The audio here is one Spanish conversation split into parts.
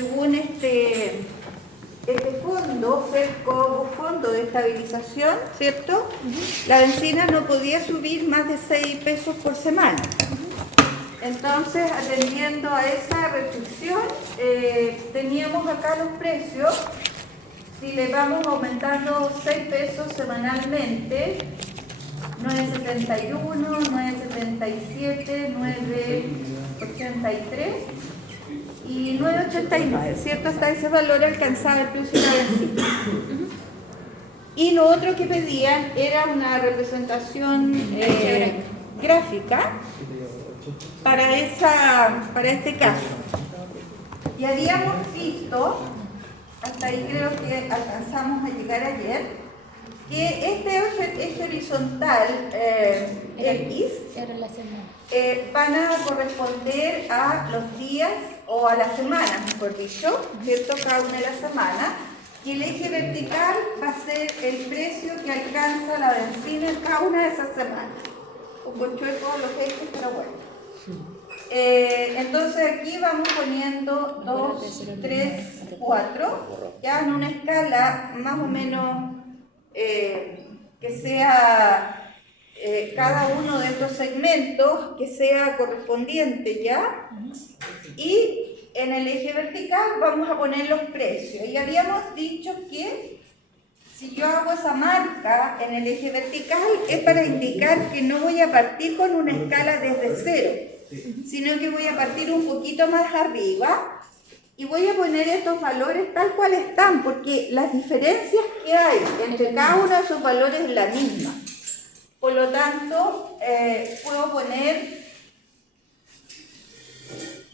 según este fondo, FEDCO, fondo de estabilización, ¿cierto? La bencina no podía subir más de 6 pesos por semana. Entonces, atendiendo a esa restricción, teníamos acá los precios. Si le vamos aumentando 6 pesos semanalmente, 9.71, 9.77, 9.83 y 9.89, ¿cierto? Hasta ese valor alcanzaba el precio de la benzina. Y lo otro que pedían era una representación gráfica para este caso. Y habíamos visto, hasta ahí creo que alcanzamos a llegar ayer, que este eje horizontal X van a corresponder a los días o a las semanas, mejor dicho, ¿cierto? Cada una de las semanas. Y el eje vertical va a ser el precio que alcanza la bencina en cada una de esas semanas. Un poco chueco los ejes, pero bueno. Entonces aquí vamos poniendo 2, 3, 4, ya en una escala más o menos que sea cada uno de estos segmentos que sea correspondiente, ¿ya? Y en el eje vertical vamos a poner los precios. Y habíamos dicho que si yo hago esa marca en el eje vertical es para indicar que no voy a partir con una escala desde cero, sino que voy a partir un poquito más arriba y voy a poner estos valores tal cual están, porque las diferencias que hay entre cada uno de esos valores es la misma. Por lo tanto,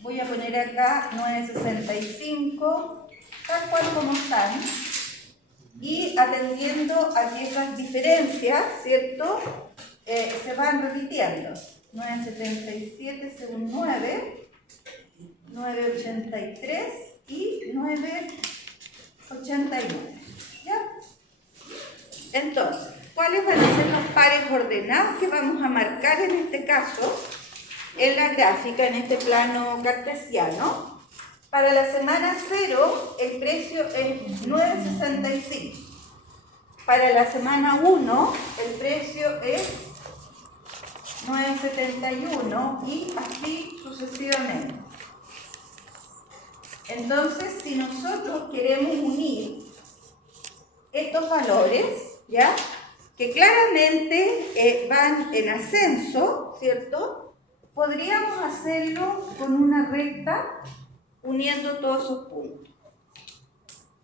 voy a poner acá 9.65, tal cual como están, y atendiendo a que esas diferencias, ¿cierto?, se van repitiendo. 9.77 según 9, 9.83 y 9.89. ¿Ya? Entonces, ¿cuáles van a ser los pares ordenados que vamos a marcar en este caso en la gráfica, en este plano cartesiano? Para la semana 0 el precio es 9.65. Para la semana 1 el precio es 9.71 y así sucesivamente. Entonces, si nosotros queremos unir estos valores, ¿ya?, que claramente van en ascenso, ¿cierto?, podríamos hacerlo con una recta uniendo todos esos puntos.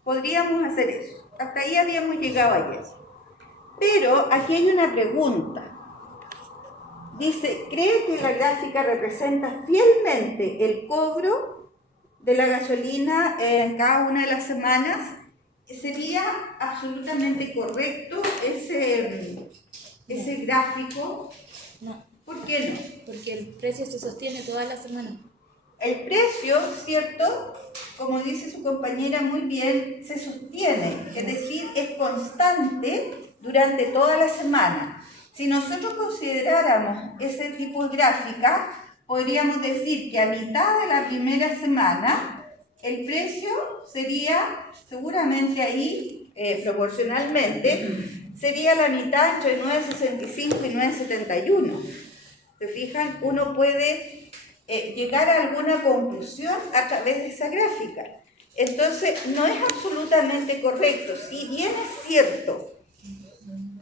Podríamos hacer eso. Hasta ahí habíamos llegado ayer. Pero aquí hay una pregunta. Dice, ¿cree que la gráfica representa fielmente el cobro de la gasolina en cada una de las semanas? ¿Sería absolutamente correcto ese gráfico? No. ¿Por qué no? Porque el precio se sostiene toda la semana. El precio, ¿cierto?, como dice su compañera muy bien, se sostiene, es decir, es constante durante toda la semana. Si nosotros consideráramos ese tipo de gráfica, podríamos decir que a mitad de la primera semana el precio sería seguramente ahí, proporcionalmente, sería la mitad entre 9.65 y 9.71. ¿Se fijan? Uno puede llegar a alguna conclusión a través de esa gráfica. Entonces, no es absolutamente correcto. Si bien es cierto,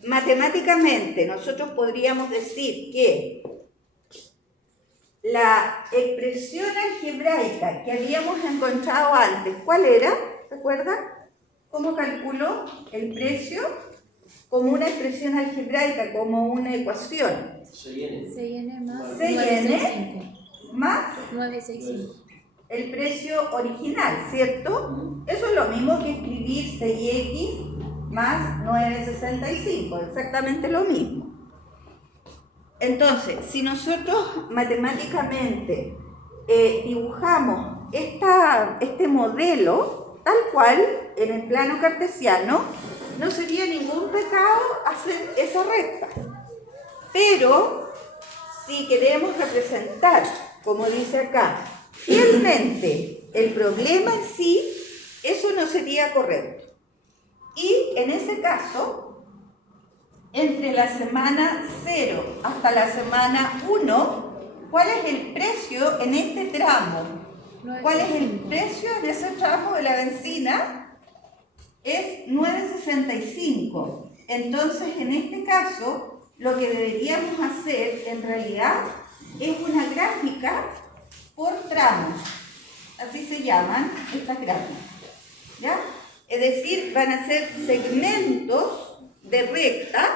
matemáticamente nosotros podríamos decir que la expresión algebraica que habíamos encontrado antes, ¿cuál era? ¿Se acuerdan? ¿Cómo calculó el precio? Como una expresión algebraica, como una ecuación. CN más CN más 965. el precio original, ¿cierto? Eso es lo mismo que escribir 6x más 9.65, exactamente lo mismo. Entonces, si nosotros matemáticamente dibujamos este modelo tal cual en el plano cartesiano, no sería ningún pecado hacer esa recta. Pero si queremos representar, como dice acá, fielmente el problema en sí, eso no sería correcto. Y en ese caso, entre la semana 0 hasta la semana 1, ¿cuál es el precio en este tramo? ¿Cuál es el precio en ese tramo de la bencina? Es 9,65. Entonces, en este caso, lo que deberíamos hacer en realidad es una gráfica por tramos. Así se llaman estas gráficas, ¿ya? Es decir, van a ser segmentos de recta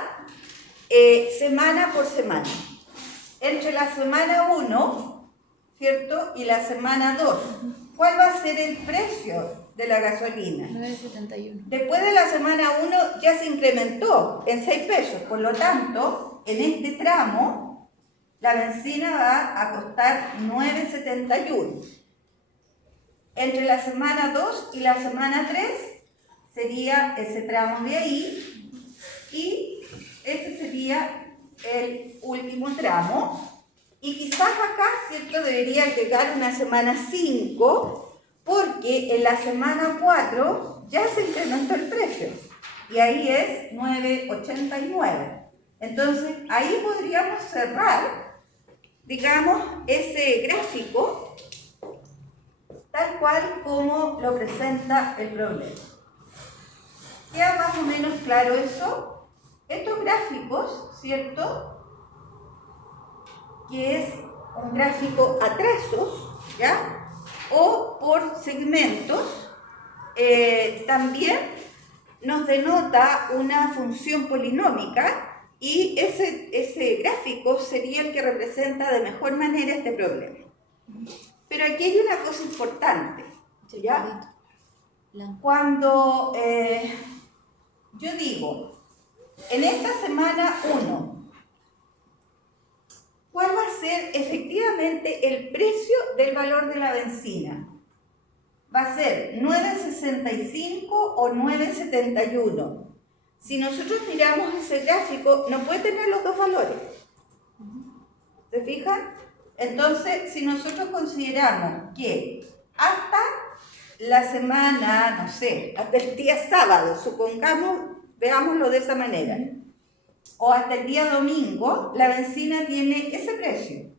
semana por semana. Entre la semana 1, ¿cierto? Y la semana 2, ¿cuál va a ser el precio de la gasolina? 9,71. Después de la semana 1 ya se incrementó en 6 pesos, por lo tanto, en este tramo, la bencina va a costar 9,71. Entre la semana 2 y la semana 3 sería ese tramo de ahí, y ese sería el último tramo. Y quizás acá, ¿cierto?, debería llegar una semana 5, porque en la semana 4 ya se incrementó el precio, y ahí es 9,89. Entonces, ahí podríamos cerrar, digamos, ese gráfico tal cual como lo presenta el problema. ¿Queda más o menos claro eso? Estos gráficos, ¿cierto?, que es un gráfico a trazos, ¿ya?, o por segmentos, también nos denota una función polinómica, y ese gráfico sería el que representa de mejor manera este problema. Pero aquí hay una cosa importante, ¿ya? Cuando yo digo, en esta semana 1, ¿cuál va a ser efectivamente el precio del valor de la bencina? ¿Va a ser 9,65 o 9,71? Si nosotros miramos ese gráfico, no puede tener los dos valores. ¿Se fijan? Entonces, si nosotros consideramos que hasta la semana, no sé, hasta el día sábado, supongamos, veámoslo de esa manera, o hasta el día domingo, la bencina tiene ese precio.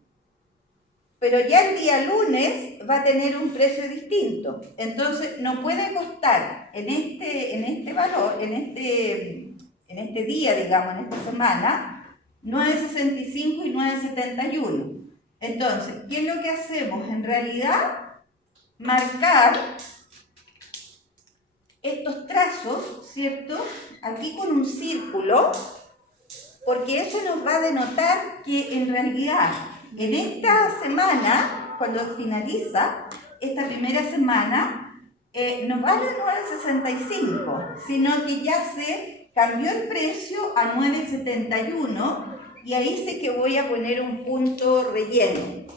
Pero ya el día lunes va a tener un precio distinto. Entonces, no puede costar en este valor, en este día, digamos, en esta semana, 9,65 y 9,71. Entonces, ¿qué es lo que hacemos? En realidad, marcar estos trazos, ¿cierto?, aquí con un círculo, porque eso nos va a denotar que en realidad en esta semana, cuando finaliza esta primera semana, no vale 9,65, sino que ya se cambió el precio a 9,71, y ahí sé que voy a poner un punto relleno,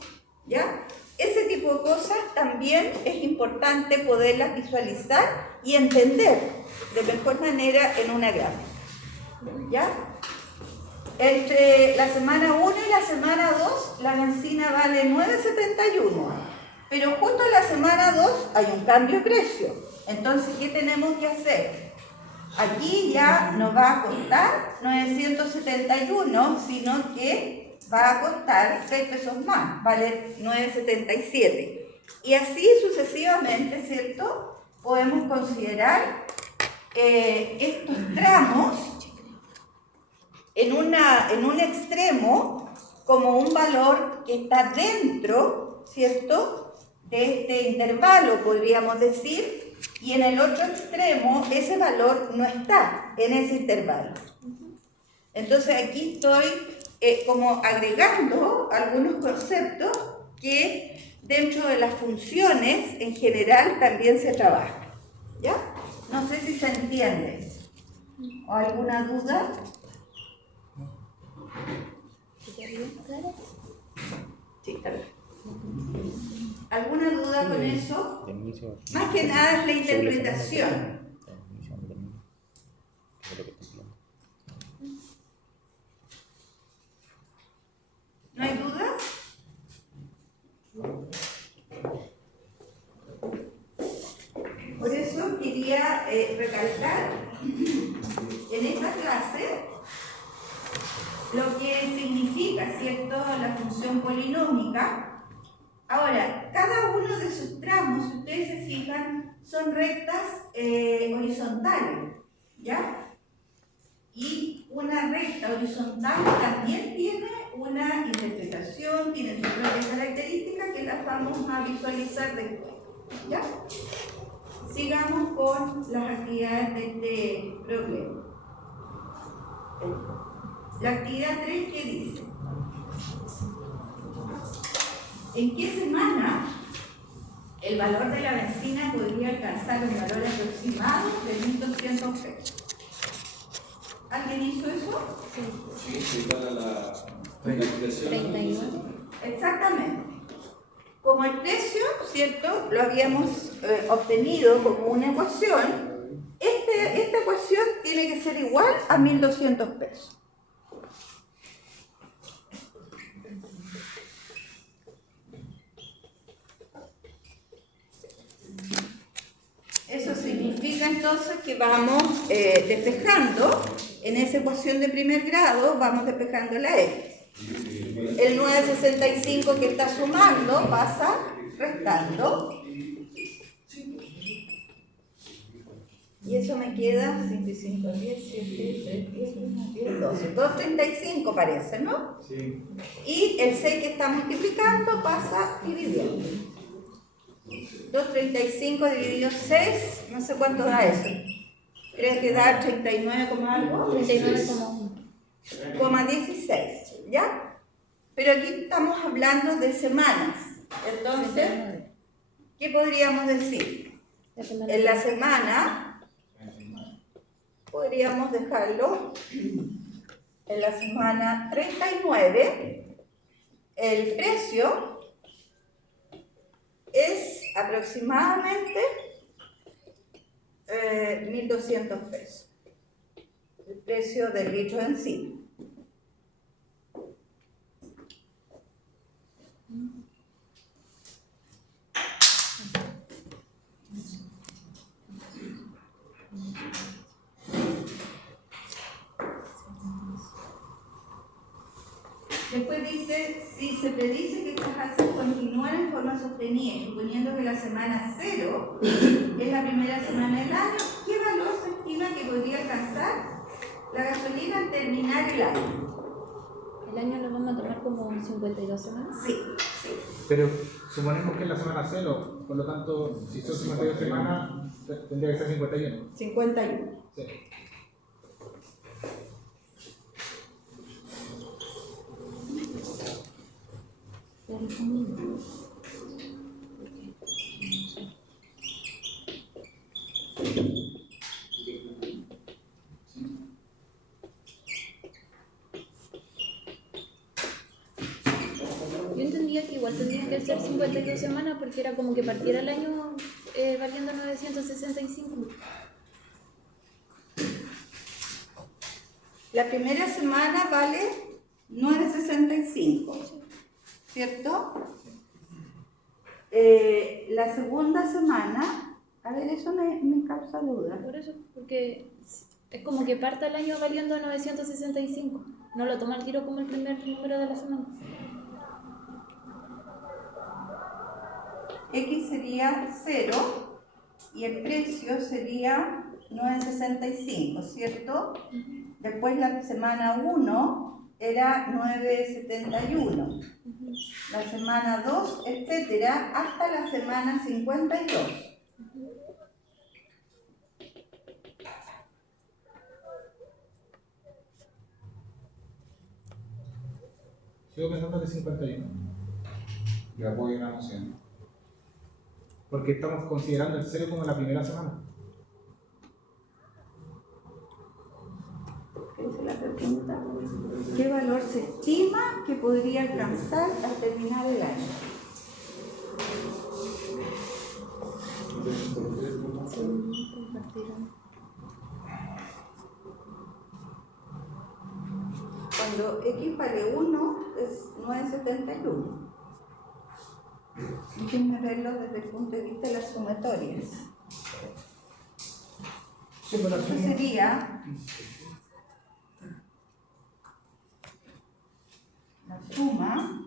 ¿ya? Ese tipo de cosas también es importante poderlas visualizar y entender de mejor manera en una gráfica, ¿ya? Entre la semana 1 y la semana 2, la bencina vale 9,71, pero justo en la semana 2 hay un cambio de precio. Entonces, ¿qué tenemos que hacer? Aquí ya no va a costar 971, sino que va a costar 6 pesos más, vale 9,77. Y así sucesivamente, ¿cierto? Podemos considerar estos tramos en un extremo como un valor que está dentro, ¿cierto?, de este intervalo, podríamos decir, y en el otro extremo ese valor no está en ese intervalo. Entonces aquí estoy como agregando algunos conceptos que dentro de las funciones en general también se trabajan, ¿ya? No sé si se entiende. ¿O alguna duda? ¿Claro? Sí, está bien. ¿Alguna duda con eso? Más que nada es la interpretación. ¿No hay duda? Por eso quería recalcar en esta clase lo que significa, ¿cierto?, la función polinómica. Ahora, cada uno de sus tramos, si ustedes se fijan, son rectas horizontales, ¿ya? Y una recta horizontal también tiene una interpretación, tiene sus propias características que las vamos a visualizar después, ¿ya? Sigamos con las actividades de este problema. La actividad 3, ¿qué dice? ¿En qué semana el valor de la benzina podría alcanzar un valor aproximado de 1.200 pesos? ¿Alguien hizo eso? Sí, para la explicación. 39. Exactamente. Como el precio, ¿cierto?, lo habíamos obtenido como una ecuación, esta ecuación tiene que ser igual a 1.200 pesos. Eso significa entonces que vamos despejando, en esa ecuación de primer grado, vamos despejando la x. El 965 que está sumando pasa restando. Y eso me queda 5 y 5, 10, 7, 3, 10, 1, 10, 12. 235 parece, ¿no? Sí. Y el 6 que está multiplicando pasa dividiendo. 235 dividido 6, no sé cuánto da eso. Creo que da 39, algo. 39,1. Coma 16, ¿ya? Pero aquí estamos hablando de semanas. Entonces, ¿qué podríamos decir? En la semana podríamos dejarlo en la semana 39. El precio es aproximadamente 1.200 pesos. El precio del litro en sí. Después dice, si se predice que estas alzas continúan en forma sostenida, y suponiendo que la semana 0 es la primera semana del año, ¿qué valor se estima que podría alcanzar la gasolina al terminar el año? ¿El año lo vamos a tomar como 52 semanas? Sí, sí. Pero suponemos que es la semana 0, por lo tanto, si son 52 semanas, tendría que ser 51. 51. Sí. Yo entendía que igual tendrían que ser 52 semanas porque era como que partiera el año valiendo 965. La primera semana vale 9.65, ¿cierto? La segunda semana, a ver, eso me causa duda. Por eso, porque es como que parta el año valiendo 965. No lo toma el tiro como el primer número de la semana. X sería 0 y el precio sería 9.65, ¿cierto? Después la semana 1 era 9.71. La semana 2, etcétera, hasta la semana 52. Sigo pensando que 51. Yo apoyo la moción. Porque estamos considerando el 0 como la primera semana. ¿Qué dice la pregunta? ¿Qué valor se estima que podría alcanzar al terminar el año? Cuando X vale 1 es 9.71. Déjenme verlo desde el punto de vista de las sumatorias. Sí, pero Eso así- sería la suma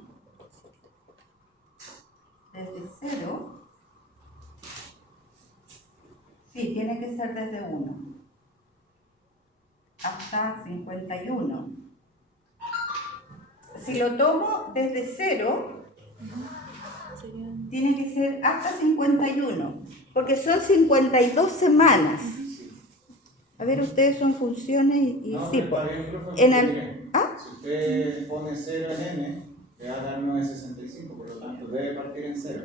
desde 0. Sí, tiene que ser desde 1 hasta 51. Si lo tomo desde 0, Serían tiene que ser hasta 51, porque son 52 semanas. A ver, ustedes son funciones y No, sí, pero pues. está bien, profe, En porque el- mire, ¿Ah? si usted pone 0 en n, le va a dar 9,65, por lo tanto debe partir en 0.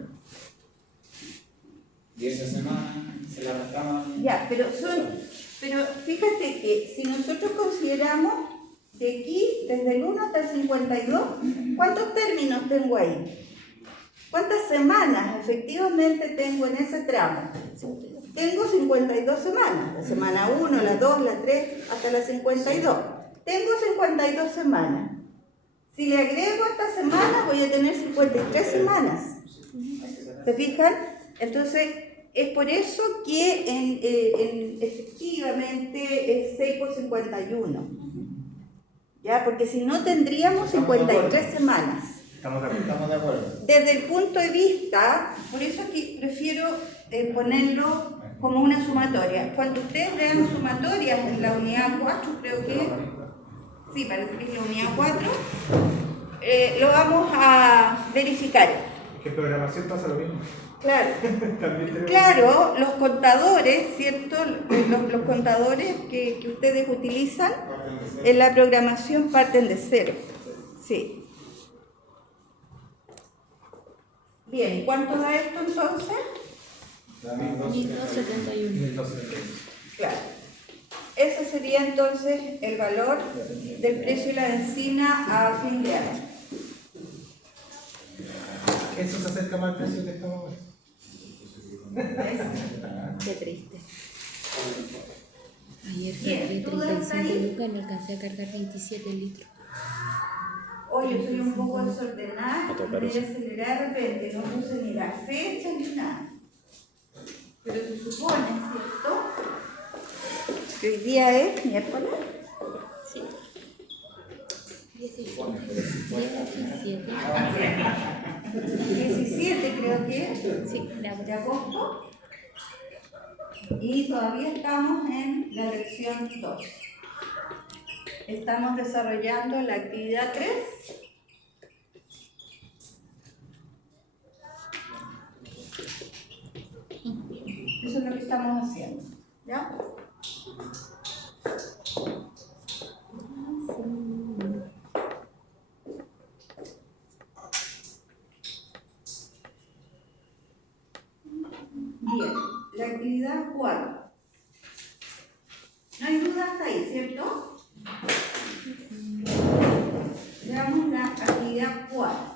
Y esa semana se la restamos. Ya, pero fíjate que si nosotros consideramos de aquí, desde el 1 hasta el 52, ¿cuántos términos tengo ahí? ¿Cuántas semanas efectivamente tengo en ese tramo? Tengo 52 semanas, la semana 1, la 2, la 3, hasta la 52. Tengo 52 semanas. Si le agrego esta semana, voy a tener 53 semanas. ¿Se fijan? Entonces, es por eso que efectivamente es 6 por 51. ¿Ya? Porque si no, tendríamos 53 semanas. Estamos de acuerdo. Desde el punto de vista, por eso es que prefiero ponerlo como una sumatoria. Cuando ustedes vean sumatoria en la unidad 4, creo que, sí, parece que es la unidad 4, lo vamos a verificar. Es que en programación pasa lo mismo. Claro. También tenemos- Claro, los contadores, ¿cierto? Los contadores que ustedes utilizan en la programación parten de 0. Sí. Bien, ¿y cuánto da esto entonces? También 1271. 1271. Claro. Ese sería entonces el valor del precio de la benzina a fin de año. Eso se acerca más al precio que estamos ahora. ¿Ves? Qué triste. Ayer Bien, cargué ¿tú das 35 ahí? lucas y no alcancé a cargar 27 litros. Oye, soy un poco desordenada, me voy a acelerar de repente, no puse ni la fecha ni nada. Pero se supone, ¿cierto? Que hoy día es miércoles. Sí. 17. 17 creo que es, Sí, de agosto. Y todavía estamos en la lección 2. Estamos desarrollando la actividad 3. Eso es lo que estamos haciendo. ¿Ya? Bien, la actividad 4. No hay duda hasta ahí, ¿cierto? Veamos la actividad 4.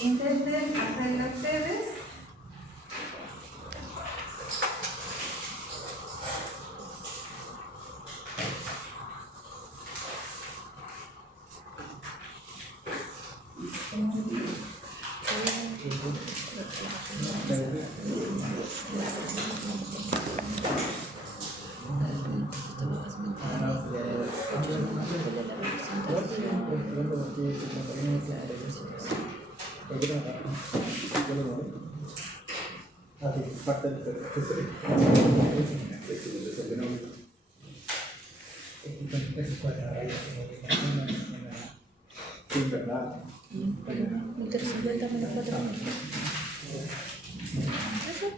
Intenten hacerla ustedes. Sí, verdad. 150 menos 4. ¿Eso?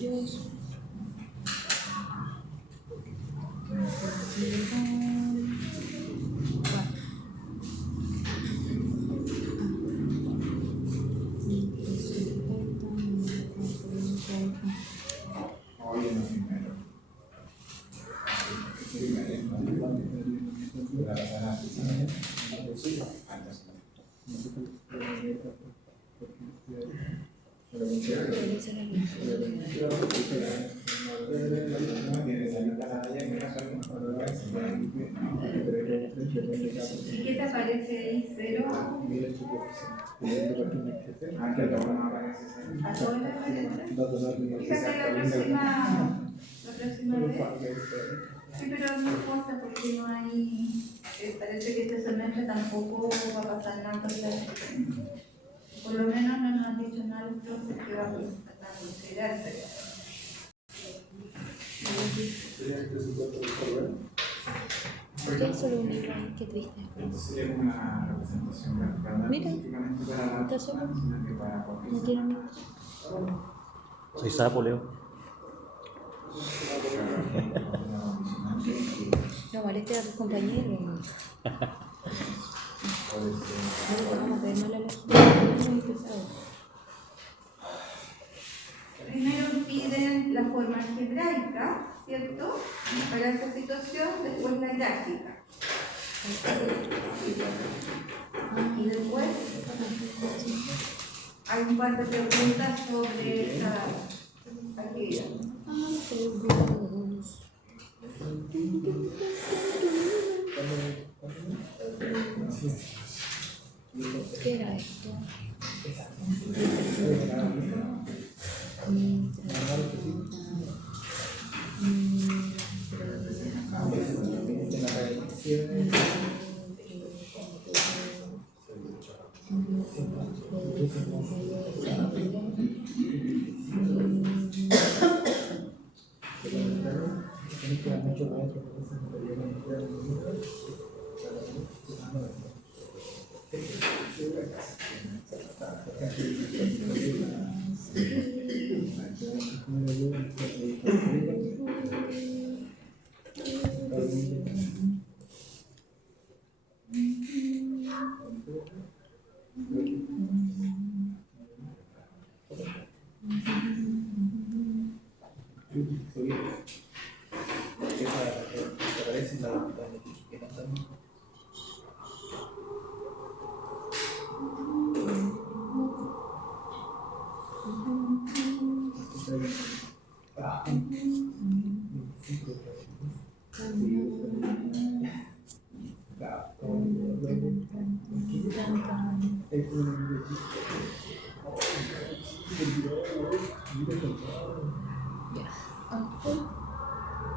Yo eso. Oye, no, primero. La pasada, antes. Tiene que salir para allá, mira, ¿Y qué te parece ahí? ¿Cero? Ah, que a todos nos aparece cero. ¿A todos les parece? Fíjate la próxima vez. Sí, pero no importa porque no hay. Parece que este semestre tampoco va a pasar nada con la. Por lo menos no nos han dicho nada los profes que va a considerarse. Estoy solo un libro, qué triste. Entonces es una representación gráfica. Mira, Específicamente para está solo. sino que para No tiene amigos. Soy sapo, Leo. No moleste a tus compañeros. No le vamos a pedir mal a la gente. Es muy pesado. Primero piden la forma algebraica, ¿cierto? Para esta situación, después la gráfica. Y después hay un par de preguntas sobre esta actividad. ¿Qué era esto?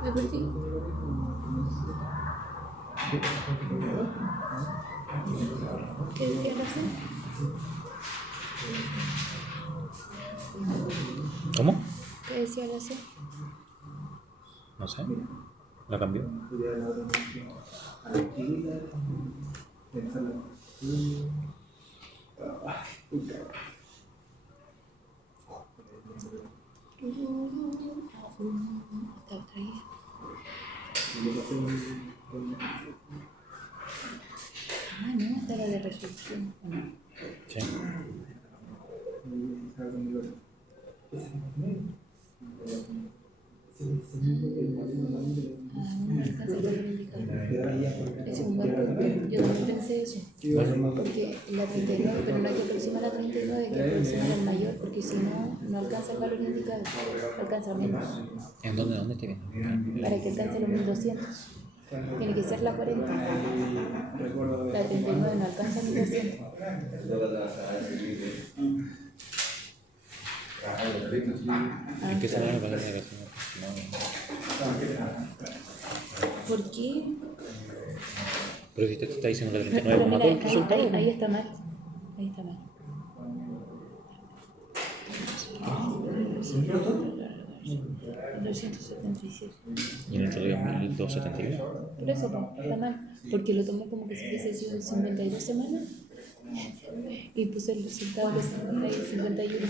¿Me perdí? ¿Qué decía la C? ¿Cómo? ¿Qué decía la C? No sé. ¿La cambió? Está otra ahí. Ah, no, esta era de resolución. Sí. Es un buen punto. Yo también pensé eso. Porque la 39, pero no hay que aproximar a 39, hay que aproximar al mayor, porque si no, no alcanza el valor indicado, alcanza menos. ¿En dónde estoy viendo? Para que alcance los 1200. Tiene que ser la 40. La 39 no alcanza 1200. ¿En qué salario para la ¿Por qué? Pero si te está diciendo que Pero 39 mira, mató el resultado. ahí está mal. Ahí está mal. El 277. Y en el otro día 1271. Por eso, pues, está mal. Porque lo tomé como que si hubiese sido 52 semanas. Y puse el resultado de 51.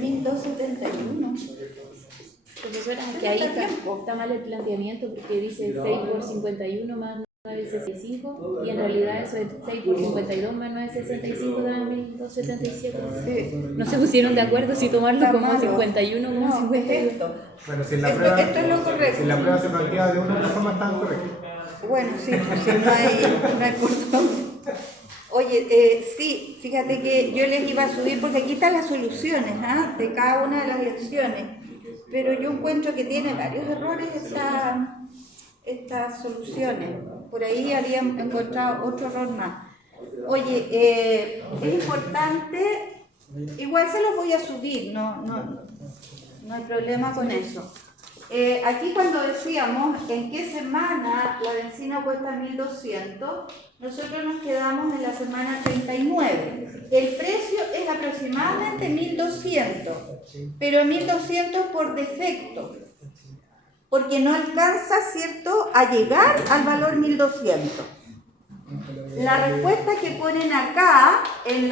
1271. Profesora, que ahí está mal el planteamiento porque dice 6 por 51 más 965 y en realidad eso es 6 por 52 más 965 da 1277. Sí. No se pusieron de acuerdo si tomarlo Está como malo. 51 como No, 52. es esto. Bueno, si en la Esto- prueba, esto es lo correcto. si la prueba se plantea de una u otra forma, está correcto. Bueno, sí, pues sí, no hay corto. Oye, sí, fíjate que yo les iba a subir, porque aquí están las soluciones de cada una de las lecciones, pero yo encuentro que tiene varios errores estas soluciones. por ahí habían encontrado otro error más. Oye, es importante, igual se los voy a subir, no hay problema con eso. Aquí cuando decíamos en qué semana la bencina cuesta 1.200, nosotros nos quedamos en la semana 39. El precio es aproximadamente 1.200, pero 1.200 por defecto, porque no alcanza, ¿cierto?, a llegar al valor 1.200. La respuesta que ponen acá en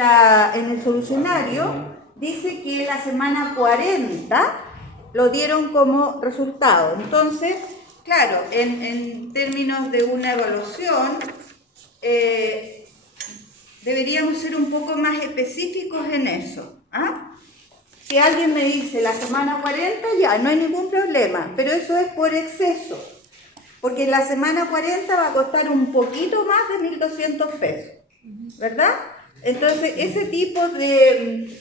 el solucionario dice que la semana 40 lo dieron como resultado. Entonces, claro, en términos de una evaluación, deberíamos ser un poco más específicos en eso. ¿Ah? Si alguien me dice la semana 40, ya, no hay ningún problema, pero eso es por exceso, porque la semana 40 va a costar un poquito más de 1.200 pesos, ¿verdad? Entonces, ese tipo de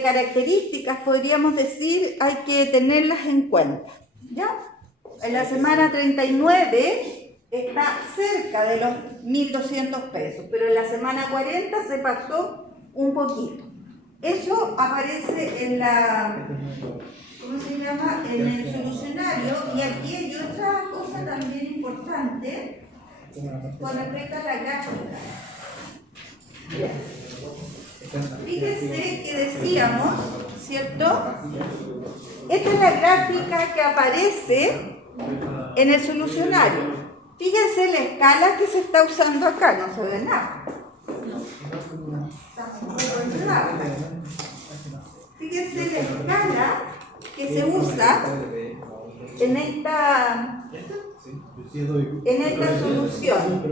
características, podríamos decir, hay que tenerlas en cuenta, ¿ya? En la semana 39 está cerca de los 1.200 pesos, pero en la semana 40 se pasó un poquito. Eso aparece en la, ¿cómo se llama?, en el solucionario, y aquí hay otra cosa también importante con respecto a la gráfica. Fíjense que decíamos, ¿cierto? Esta es la gráfica que aparece en el solucionario. Fíjense la escala que se está usando acá, no se ve nada. Fíjense la escala que se usa en esta solución.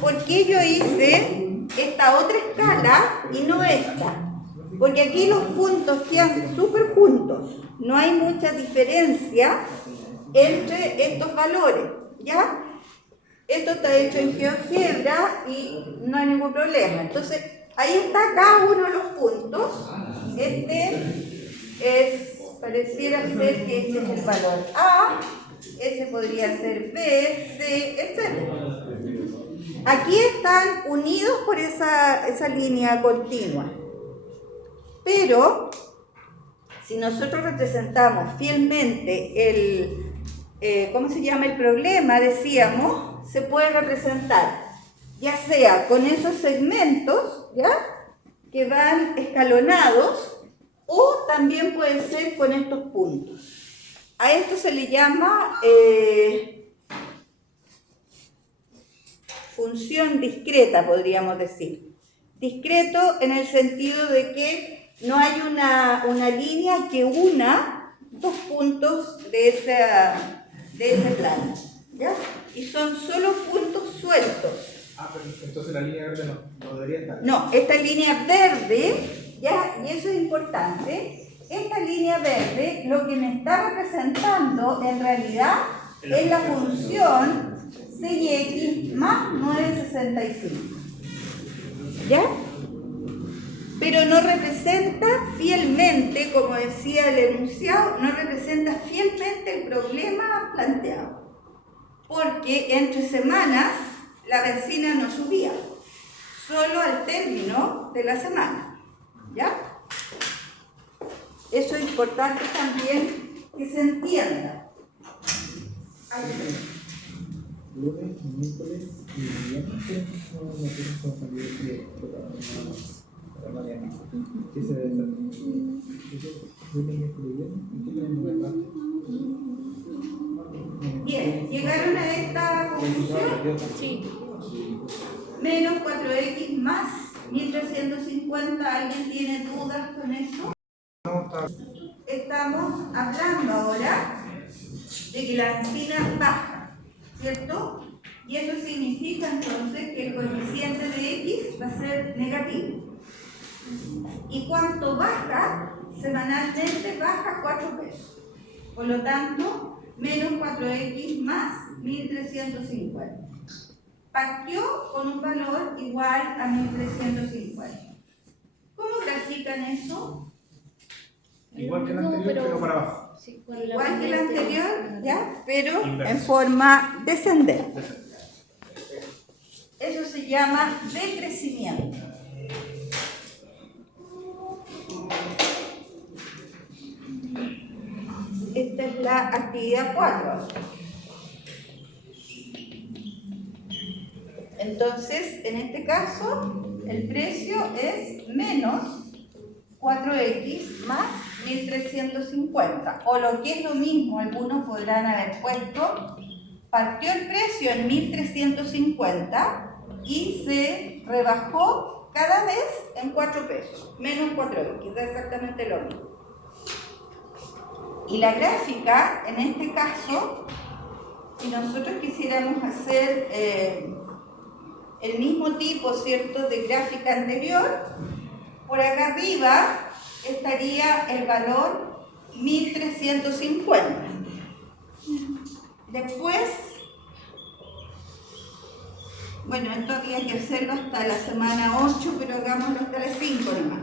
¿Por qué yo hice esta otra escala y no esta? Porque aquí los puntos quedan súper juntos. No hay mucha diferencia entre estos valores, ¿ya? Esto está hecho en GeoGebra y no hay ningún problema. Entonces, ahí está cada uno de los puntos. Pareciera ser que este es el valor A, ese podría ser B, C, etc. Aquí están unidos por esa línea continua. Pero, si nosotros representamos fielmente el problema, decíamos, se puede representar ya sea con esos segmentos, ¿ya?, que van escalonados, o también puede ser con estos puntos. A esto se le llama función discreta, podríamos decir. Discreto en el sentido de que no hay una línea que una dos puntos de ese plano, ¿ya? Y son solo puntos sueltos. Pero entonces la línea verde no debería estar. No, esta línea verde, ¿ya? Y eso es importante. Esta línea verde lo que me está representando en realidad es la función CX más 965. ¿Ya? Pero no representa fielmente, como decía el enunciado, no representa fielmente el problema planteado. Porque entre semanas la bencina no subía, solo al término de la semana. ¿Ya? Eso es importante también que se entienda. Lunes, miércoles y viernes no tenemos salir para mañana. ¿Qué se debe hacer? Lunes, miércoles y viernes, ¿en qué tenemos que Bien, ¿llegaron a esta conclusión? Sí. Menos 4x más 1350, ¿alguien tiene dudas con eso? Estamos hablando ahora de que la bencina baja, ¿cierto? Y eso significa entonces que el coeficiente de x va a ser negativo. Y cuanto baja, semanalmente baja 4 pesos. Por lo tanto, menos 4x más 1350. Partió con un valor igual a 1350. ¿Cómo grafican eso? Igual que el anterior, pero para abajo. Sí, con la igual que la pendiente. anterior, ¿ya? Pero Inverso. en forma descendente. Eso se llama decrecimiento. Esta es la actividad 4. Entonces, en este caso, el precio es menos 4x más 1350. O lo que es lo mismo, algunos podrán haber puesto, partió el precio en 1350 y se rebajó cada vez en 4 pesos, menos 4x, da exactamente lo mismo. Y la gráfica, en este caso, si nosotros quisiéramos hacer el mismo tipo, ¿cierto?, de gráfica anterior, por acá arriba estaría el valor 1350. Después, bueno, esto había que hacerlo hasta la semana 8, pero hagámoslo hasta las 5 nomás.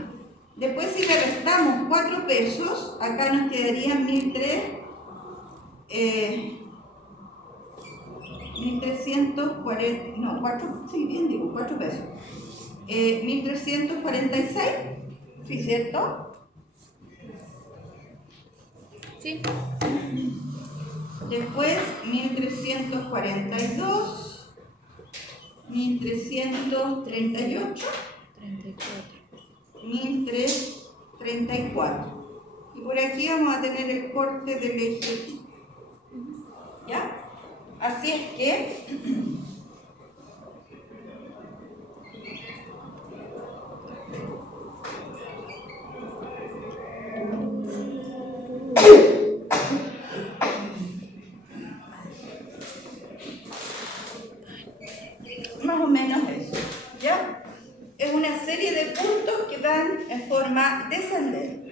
Después, si le restamos 4 pesos, acá nos quedarían 1340, no, 4, sí, bien digo, 4 pesos. 1346, ¿sí, cierto? Sí. Después 1342, 1338, 34. 1334. Y por aquí vamos a tener el corte del eje. ¿Ya? Así es que más o menos eso, ¿ya? Es una serie de puntos que van en forma descendente.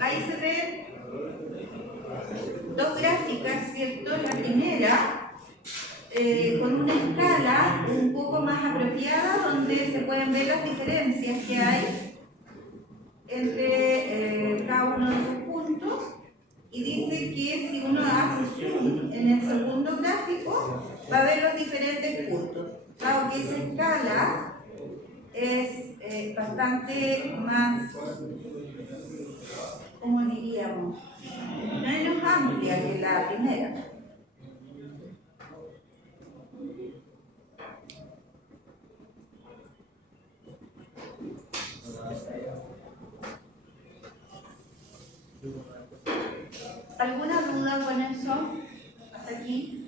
Ahí se ven dos gráficas, ¿cierto? La primera, con una escala un poco más apropiada, donde se pueden ver las diferencias que hay entre cada uno de sus puntos, y dice que si uno hace zoom en el segundo gráfico, va a ver los diferentes puntos. Dado que esa escala es bastante más, ¿cómo diríamos?, menos amplia que la primera. ¿Alguna duda con eso? ¿Hasta aquí?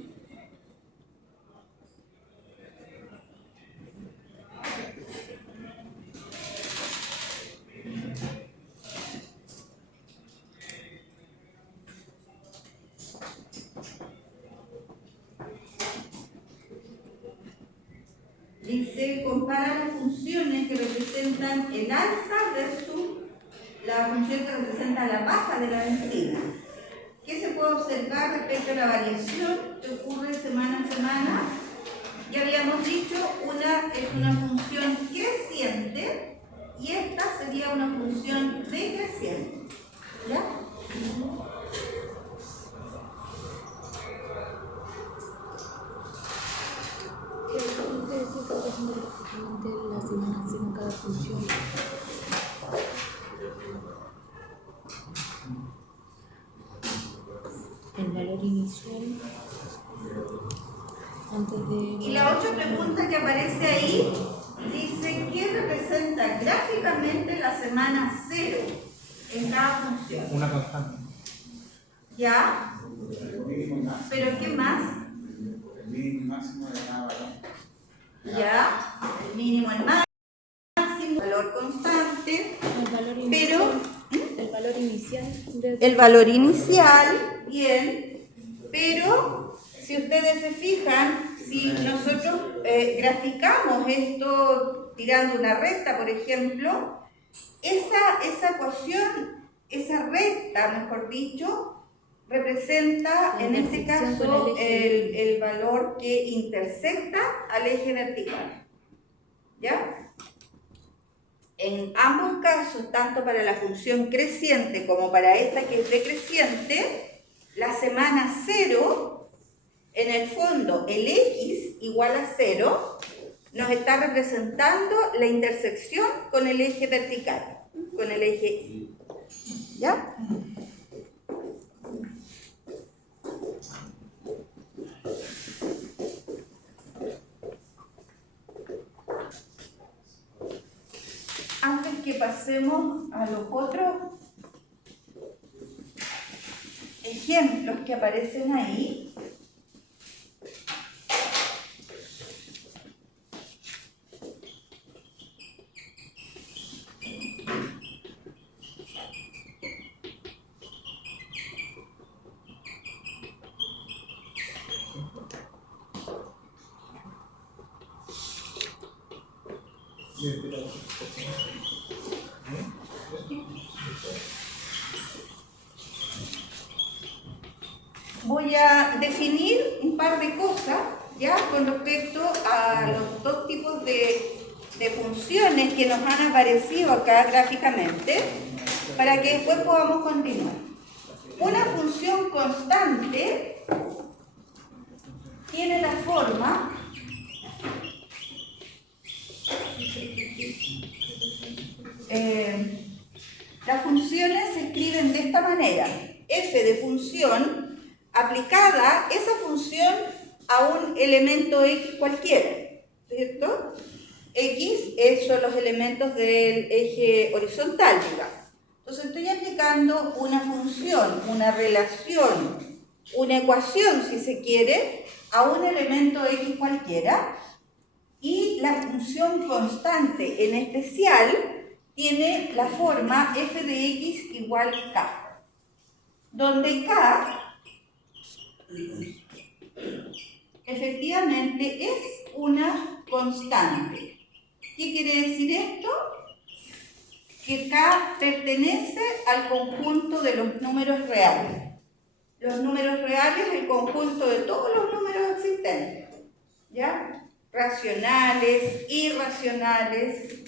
Dice, compara las funciones que representan el alza versus la función que representa la baja de la benzina. ¿Qué se puede observar respecto a la variación que ocurre semana a semana? Ya habíamos dicho, una es una función creciente y esta sería una función decreciente. ¿Ya? La semana según cada función. El valor inicial Antes de... Y la otra pregunta que aparece ahí dice, ¿qué representa gráficamente la semana 0 en cada función? Una constante. ¿Ya? El mínimo y máximo. ¿Pero qué más? El mínimo y máximo de cada valor. ¿Ya? El mínimo, el máximo, valor constante, El valor inicial. pero... El valor inicial. El valor inicial, bien, pero si ustedes se fijan, si nosotros graficamos esto tirando una recta, por ejemplo, esa ecuación, esa recta, mejor dicho, representa en este Intersección con caso el eje. el valor que intersecta al eje vertical. ¿Ya? En ambos casos, tanto para la función creciente como para esta que es decreciente, la semana 0, en el fondo el x igual a 0, nos está representando la intersección con el eje vertical, con el eje y. ¿Ya? Antes que pasemos a los otros ejemplos que aparecen ahí, voy a definir un par de cosas ya con respecto a los dos tipos de funciones que nos han aparecido acá gráficamente para que después podamos continuar. Una función constante tiene la forma las funciones se escriben de esta manera: f de función aplicada esa función a un elemento x cualquiera, ¿cierto? X son los elementos del eje horizontal, digamos. Entonces estoy aplicando una función, una relación, una ecuación, si se quiere, a un elemento x cualquiera, y la función constante en especial tiene la forma f de x igual k, donde k efectivamente es una constante. ¿Qué quiere decir esto? Que k pertenece al conjunto de los números reales. Los números reales, el conjunto de todos los números existentes, ¿ya? Racionales, irracionales,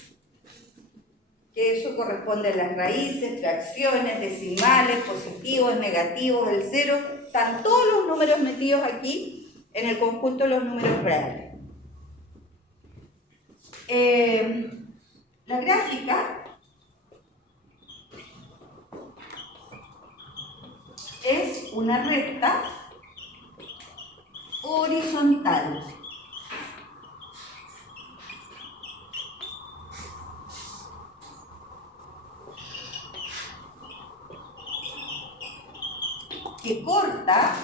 que eso corresponde a las raíces, fracciones, decimales, positivos, negativos, el cero. Están todos los números metidos aquí en el conjunto de los números reales. La gráfica es una recta horizontal. Que corta,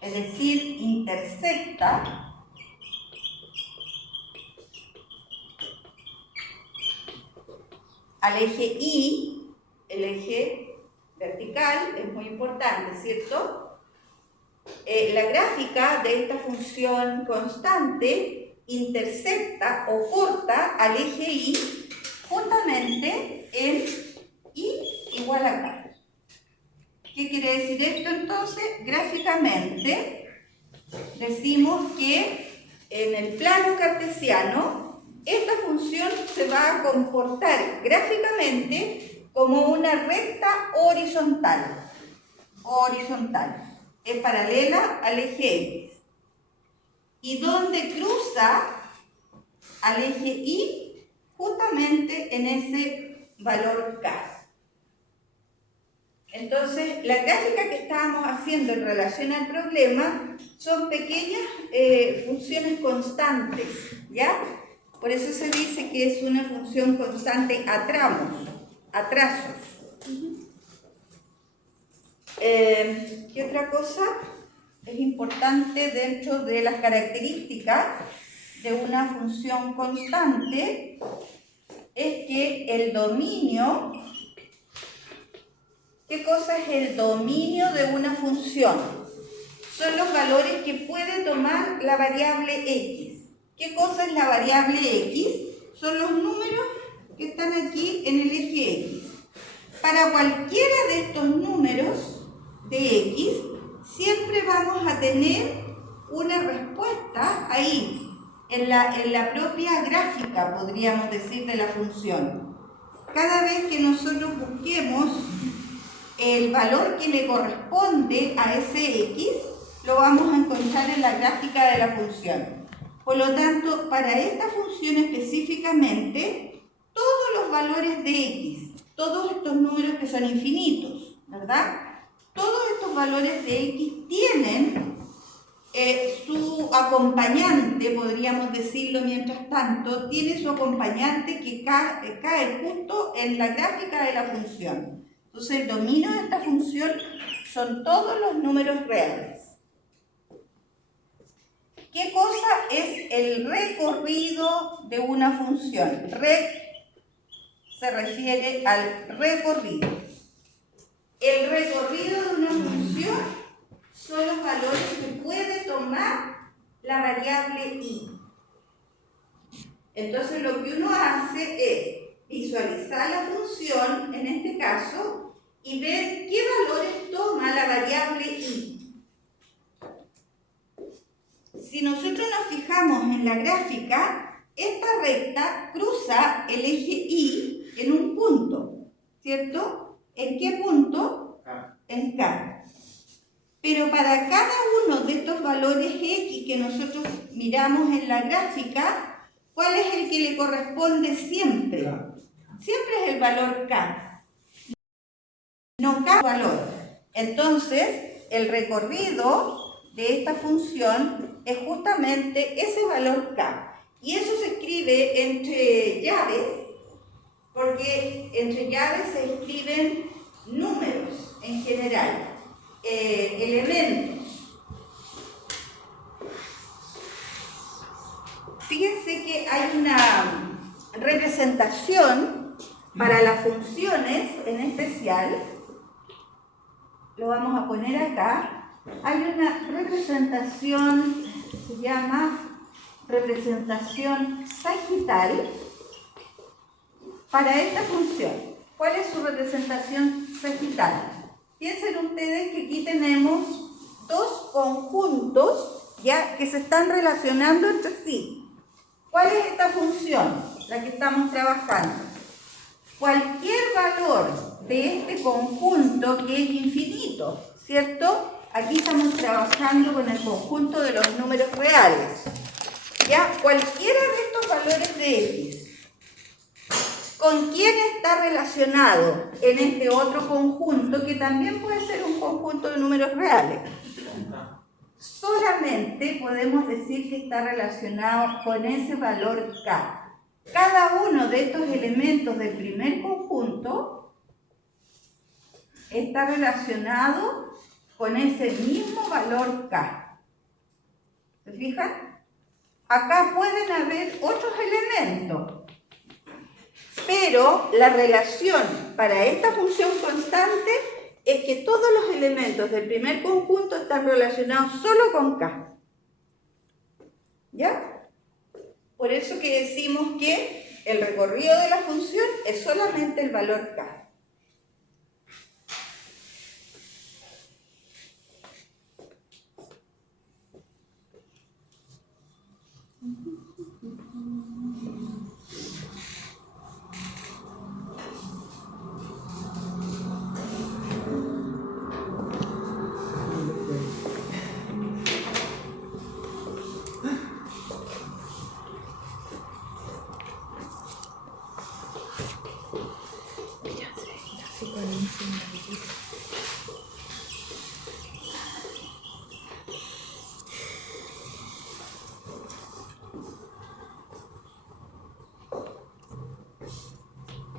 es decir, intersecta al eje Y, el eje vertical, es muy importante, ¿cierto? La gráfica de esta función constante intersecta o corta al eje Y justamente en Y igual a K. ¿Qué quiere decir esto entonces? Gráficamente decimos que en el plano cartesiano esta función se va a comportar gráficamente como una recta horizontal. Horizontal. Es paralela al eje X. Y donde cruza al eje Y justamente en ese valor K. Entonces, la gráfica que estábamos haciendo en relación al problema son pequeñas funciones constantes, ¿ya? Por eso se dice que es una función constante a tramos, a trazos. ¿Qué otra cosa es importante dentro de las características de una función constante? Es que el dominio, ¿qué cosa es el dominio de una función? Son los valores que puede tomar la variable x. ¿Qué cosa es la variable x? Son los números que están aquí en el eje x. Para cualquiera de estos números de x, siempre vamos a tener una respuesta ahí, en la propia gráfica, podríamos decir, de la función. Cada vez que nosotros busquemos el valor que le corresponde a ese x, lo vamos a encontrar en la gráfica de la función. Por lo tanto, para esta función específicamente, todos los valores de x, todos estos números que son infinitos, ¿verdad? Todos estos valores de x tienen su acompañante, podríamos decirlo mientras tanto, tiene su acompañante que cae justo en la gráfica de la función. Entonces, el dominio de esta función son todos los números reales. ¿Qué cosa es el recorrido de una función? Se refiere al recorrido. El recorrido de una función son los valores que puede tomar la variable y. Entonces lo que uno hace es visualizar la función, en este caso, y ver qué valores toma la variable y. Si nosotros nos fijamos en la gráfica, esta recta cruza el eje y en un punto, ¿cierto? ¿En qué punto? En K. Pero para cada uno de estos valores X que nosotros miramos en la gráfica, ¿cuál es el que le corresponde siempre? Siempre es el valor K. No K valor. Entonces, el recorrido de esta función es justamente ese valor K. Y eso se escribe entre llaves, porque entre llaves se escriben números en general, elementos. Fíjense que hay una representación para las funciones en especial, lo vamos a poner acá. Hay una representación, se llama representación sagital para esta función. ¿Cuál es su representación sagital? Piensen ustedes que aquí tenemos dos conjuntos ya que se están relacionando entre sí. ¿Cuál es esta función? La que estamos trabajando. Cualquier valor de este conjunto que es infinito, ¿cierto? Aquí estamos trabajando con el conjunto de los números reales. ¿Ya? Cualquiera de estos valores de x, ¿con quién está relacionado en este otro conjunto que también puede ser un conjunto de números reales? Solamente podemos decir que está relacionado con ese valor k. Cada uno de estos elementos del primer conjunto está relacionado con ese mismo valor k. ¿Se fijan? Acá pueden haber otros elementos, pero la relación para esta función constante es que todos los elementos del primer conjunto están relacionados solo con k. ¿Ya? Por eso que decimos que el recorrido de la función es solamente el valor k.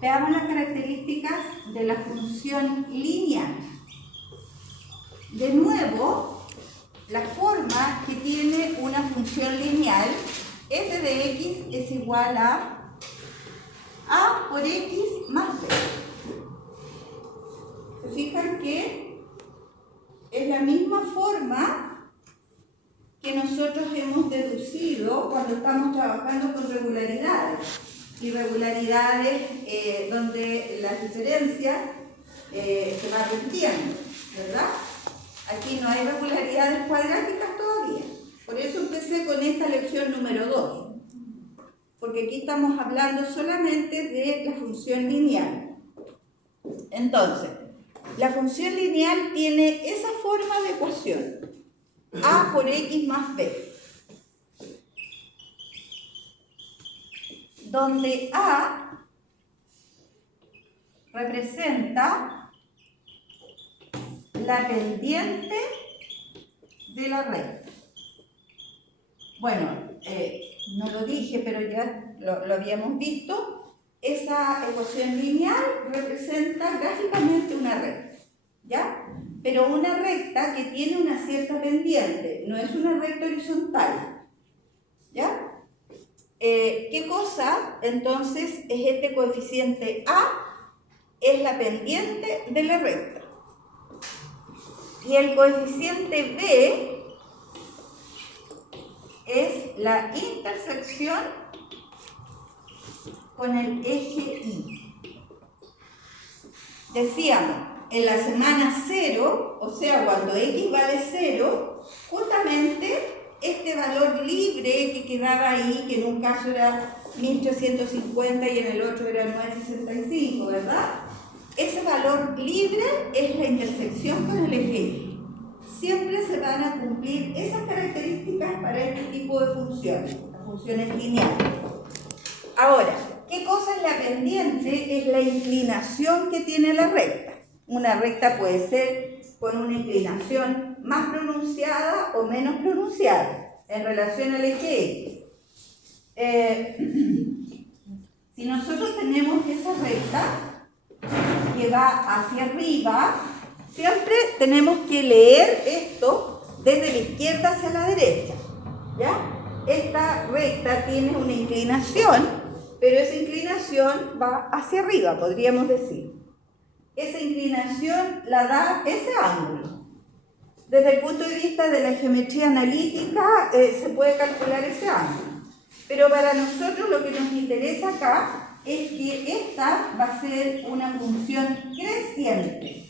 Veamos las características de la función lineal. De nuevo, la forma que tiene una función lineal, f de x es igual a por x más b. ¿Se fijan que es la misma forma que nosotros hemos deducido cuando estamos trabajando con regularidades? Irregularidades donde las diferencias se van repitiendo, ¿verdad? Aquí no hay regularidades cuadráticas todavía. Por eso empecé con esta lección número 2. Porque aquí estamos hablando solamente de la función lineal. Entonces, la función lineal tiene esa forma de ecuación. A por x más b. Donde A representa la pendiente de la recta. Bueno, no lo dije, pero ya lo habíamos visto. Esa ecuación lineal representa gráficamente una recta, ¿ya? Pero una recta que tiene una cierta pendiente, no es una recta horizontal, ¿ya? ¿Qué cosa entonces es este coeficiente A? Es la pendiente de la recta. Y el coeficiente B es la intersección con el eje Y. Decíamos, en la semana 0, o sea, cuando x vale 0, justamente este valor libre que quedaba ahí, que en un caso era 1350 y en el otro era 965, ¿verdad? Ese valor libre es la intersección con el eje Y. Siempre se van a cumplir esas características para este tipo de funciones, las funciones lineales. Ahora, ¿qué cosa es la pendiente? Es la inclinación que tiene la recta. Una recta puede ser con una inclinación más pronunciada o menos pronunciada en relación al eje X. Si nosotros tenemos esa recta que va hacia arriba, siempre tenemos que leer esto desde la izquierda hacia la derecha, ¿ya? Esta recta tiene una inclinación, pero esa inclinación va hacia arriba, podríamos decir. Esa inclinación la da ese ángulo. Desde el punto de vista de la geometría analítica se puede calcular ese ángulo. Pero para nosotros lo que nos interesa acá es que esta va a ser una función creciente.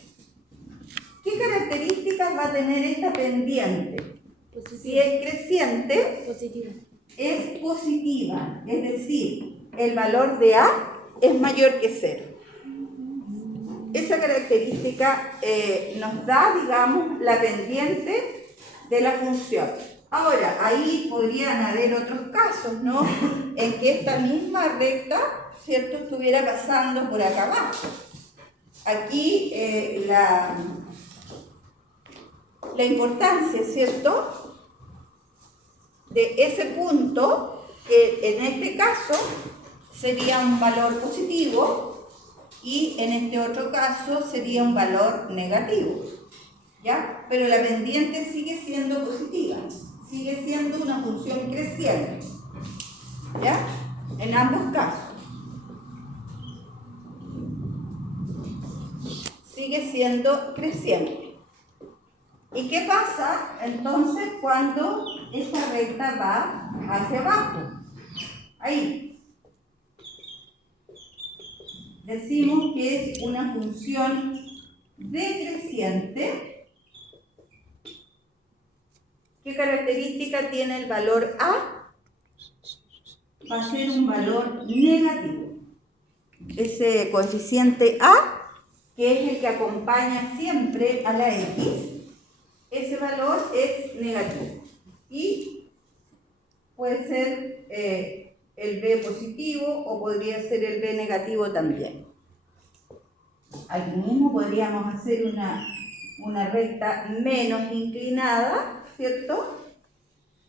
¿Qué características va a tener esta pendiente? Positiva. Si es creciente, Positiva. es positiva, es decir, el valor de A es mayor que 0. Esa característica nos da, digamos, la pendiente de la función. Ahora, ahí podrían haber otros casos, ¿no? En que esta misma recta, ¿cierto?, estuviera pasando por acá abajo. Aquí la importancia, ¿cierto?, de ese punto, que en este caso sería un valor positivo, y en este otro caso sería un valor negativo, ¿ya? Pero la pendiente sigue siendo positiva, sigue siendo una función creciente, ¿ya? En ambos casos. Sigue siendo creciente. ¿Y qué pasa entonces cuando esta recta va hacia abajo? Ahí. Decimos que es una función decreciente. ¿Qué característica tiene el valor A? Va a ser un valor negativo. Ese coeficiente A, que es el que acompaña siempre a la X, ese valor es negativo. Y puede ser el B positivo o podría ser el B negativo también. Aquí mismo podríamos hacer una recta menos inclinada, ¿cierto?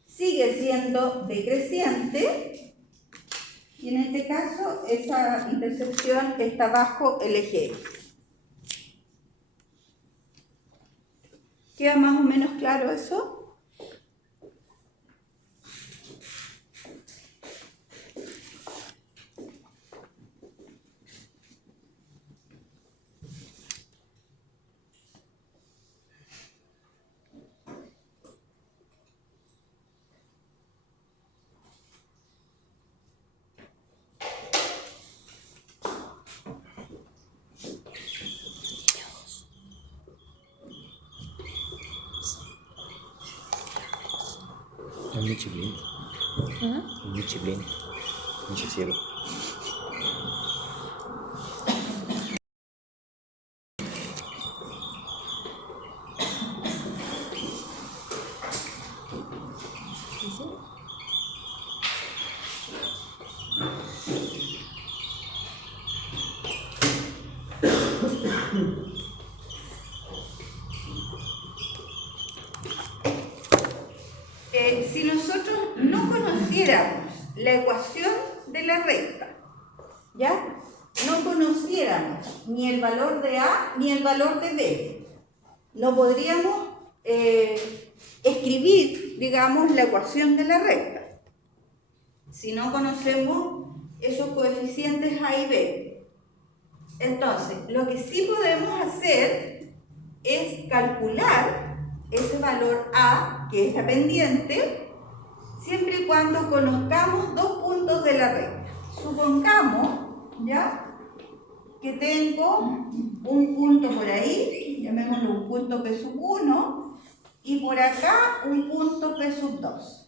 Sigue siendo decreciente y en este caso esa intersección está bajo el eje X. ¿Queda más o menos claro eso? Es un Michelin. ¿Ah? Un Michelin. Michi cielo. Si nosotros no conociéramos la ecuación de la recta, ¿ya? No conociéramos ni el valor de A ni el valor de B, no podríamos escribir, digamos, la ecuación de la recta. Si no conocemos esos coeficientes A y B. Entonces, lo que sí podemos hacer es calcular ese valor A, que es la pendiente, siempre y cuando conozcamos dos puntos de la recta. Supongamos, ¿ya?, que tengo un punto por ahí, llamémoslo un punto P1, y por acá un punto P2.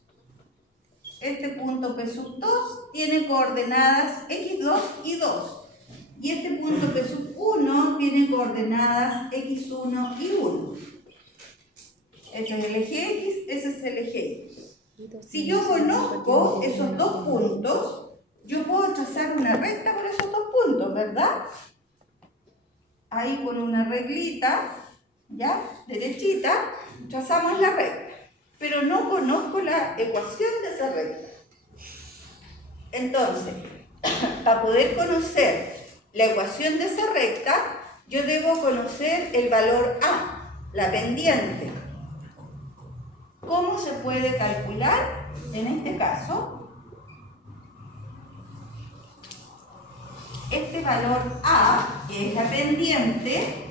Este punto P2 tiene coordenadas X2 y 2. Y este punto P1 tiene coordenadas X1 y 1. Este es el eje X, ese es el eje X. Si yo conozco esos dos puntos, yo puedo trazar una recta por esos dos puntos, ¿verdad? Ahí con una reglita, ¿ya?, derechita, trazamos la recta. Pero no conozco la ecuación de esa recta. Entonces, para poder conocer la ecuación de esa recta, yo debo conocer el valor A, la pendiente. ¿Cómo se puede calcular? En este caso, este valor A, que es la pendiente,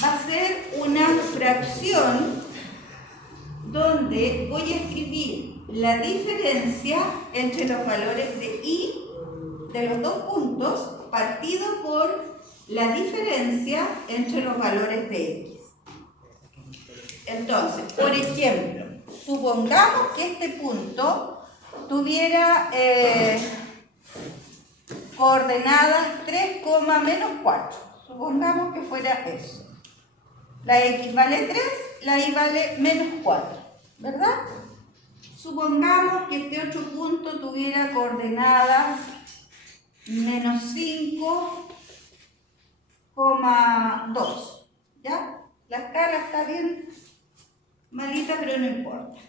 va a ser una fracción donde voy a escribir la diferencia entre los valores de I de los dos puntos partido por la diferencia entre los valores de X. Entonces, por ejemplo, supongamos que este punto tuviera coordenadas 3, menos 4. Supongamos que fuera eso. La X vale 3, la Y vale menos 4, ¿verdad? Supongamos que este otro punto tuviera coordenadas menos 5,2, ¿ya? La escala está bien malita, pero no importa.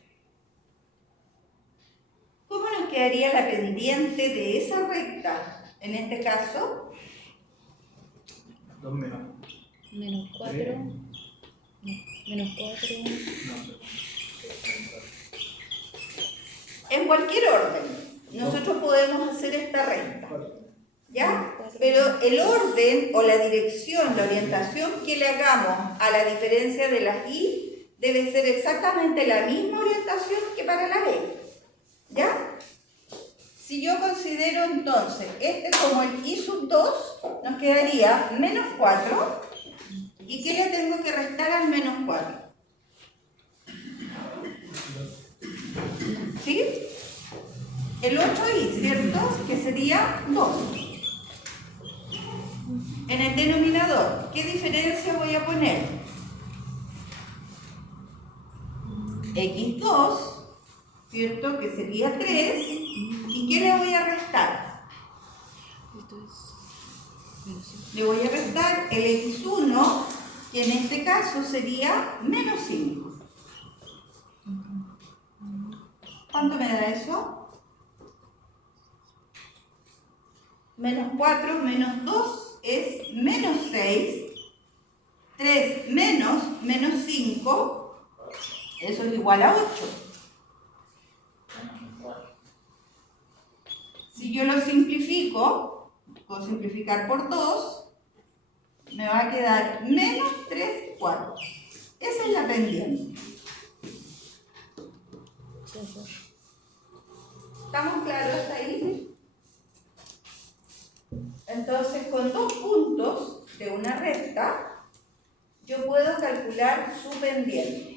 ¿Cómo nos quedaría la pendiente de esa recta? En este caso, 2 menos. Menos 4. Menos 4. en cualquier orden, nosotros podemos hacer esta recta, ¿ya? Pero el orden o la dirección, la orientación que le hagamos a la diferencia de las Y debe ser exactamente la misma orientación que para la B, ¿ya? Si yo considero entonces este como el I sub 2, nos quedaría menos 4. ¿Y qué le tengo que restar al menos 4? ¿Sí? El 8i, ¿cierto? Que sería 2. En el denominador, ¿qué diferencia voy a poner? X2, ¿cierto? Que sería 3. ¿Y qué le voy a restar? Le voy a restar el X1, que en este caso sería menos 5. ¿Cuánto me da eso? menos 4 menos 2 es menos 6. 3 menos 5, eso es igual a 8. Si yo lo simplifico, puedo simplificar por 2, me va a quedar menos 3 cuartos. Esa es la pendiente. ¿Estamos claros hasta ahí? Entonces, con 2 puntos de una recta, yo puedo calcular su pendiente.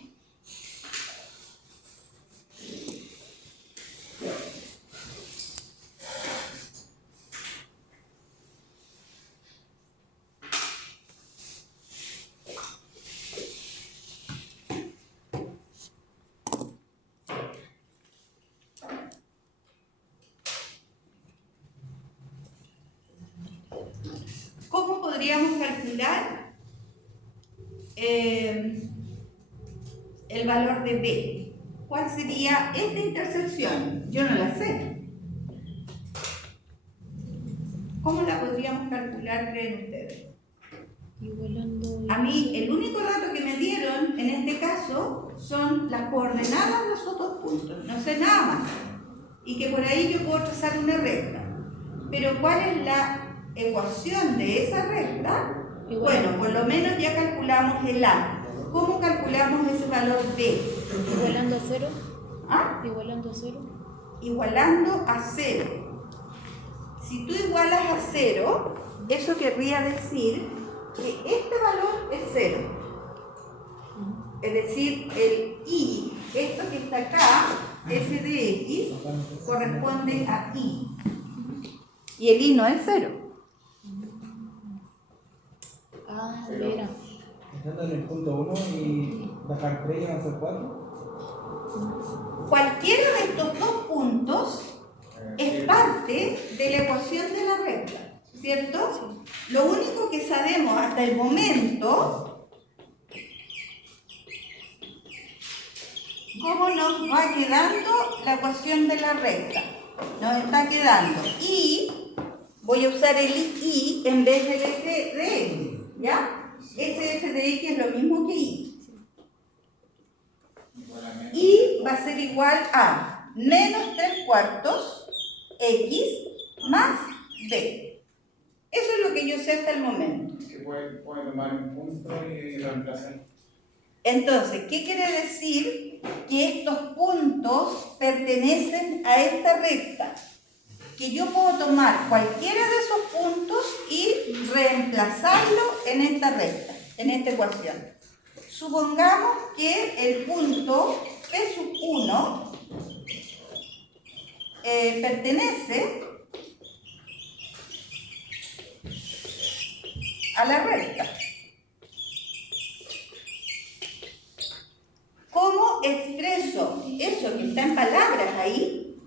¿Cómo podríamos calcular el valor de B? ¿Cuál sería esta intersección? Yo no la sé. ¿Cómo la podríamos calcular, creen ustedes? Igualando. A mí, el único dato que me dieron en este caso son las coordenadas de los otros puntos. No sé nada más. Y que por ahí yo puedo trazar una recta. Pero ¿cuál es la ecuación de esa recta? Bueno, por lo menos ya calculamos el A. ¿Cómo calculamos ese valor B? Igualando a 0. ¿Ah? Igualando a 0. Igualando a 0. Si tú igualas a 0, eso querría decir que este valor es 0. Es decir, el I, esto que está acá, f de x, corresponde a I. Y el I no es 0. Ah, mira. Estando en el punto 1 y bajar 3 y avanzar 4. Cualquiera de estos dos puntos es parte de la ecuación de la recta, ¿cierto? Lo único que sabemos hasta el momento, cómo nos va quedando la ecuación de la recta. Nos está quedando I, voy a usar el I en vez del f de x, ¿ya? Ese f de x es lo mismo que I. Y va a ser igual a menos 3 cuartos x más b. Eso es lo que yo sé hasta el momento. Que puede tomar un punto y reemplazar. Entonces, ¿qué quiere decir? Que estos puntos pertenecen a esta recta. Que yo puedo tomar cualquiera de esos puntos y reemplazarlo en esta recta, en esta ecuación. Supongamos que el punto P1 pertenece a la recta. ¿Cómo expreso eso que está en palabras ahí?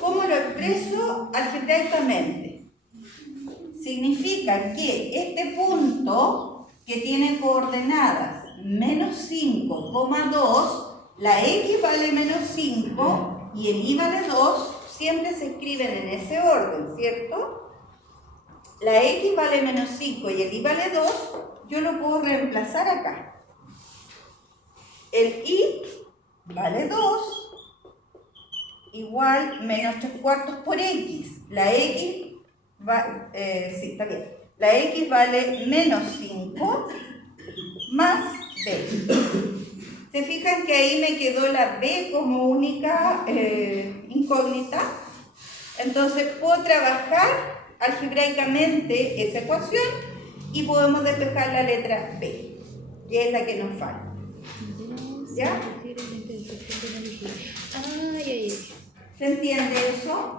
¿Cómo lo expreso algebraicamente? Significa que este punto que tiene coordenadas menos 5,2, la x vale menos 5 y el y vale 2, siempre se escriben en ese orden, ¿cierto? La x vale menos 5 y el y vale 2, yo lo puedo reemplazar acá. El y vale 2 igual menos 3 cuartos por x. La x va, sí, está bien. La x vale menos 5 más b. ¿Se fijan que ahí me quedó la b como única incógnita? Entonces puedo trabajar algebraicamente esa ecuación y podemos despejar la letra b, que es la que nos falta. ¿Ya? ¿Se entiende eso?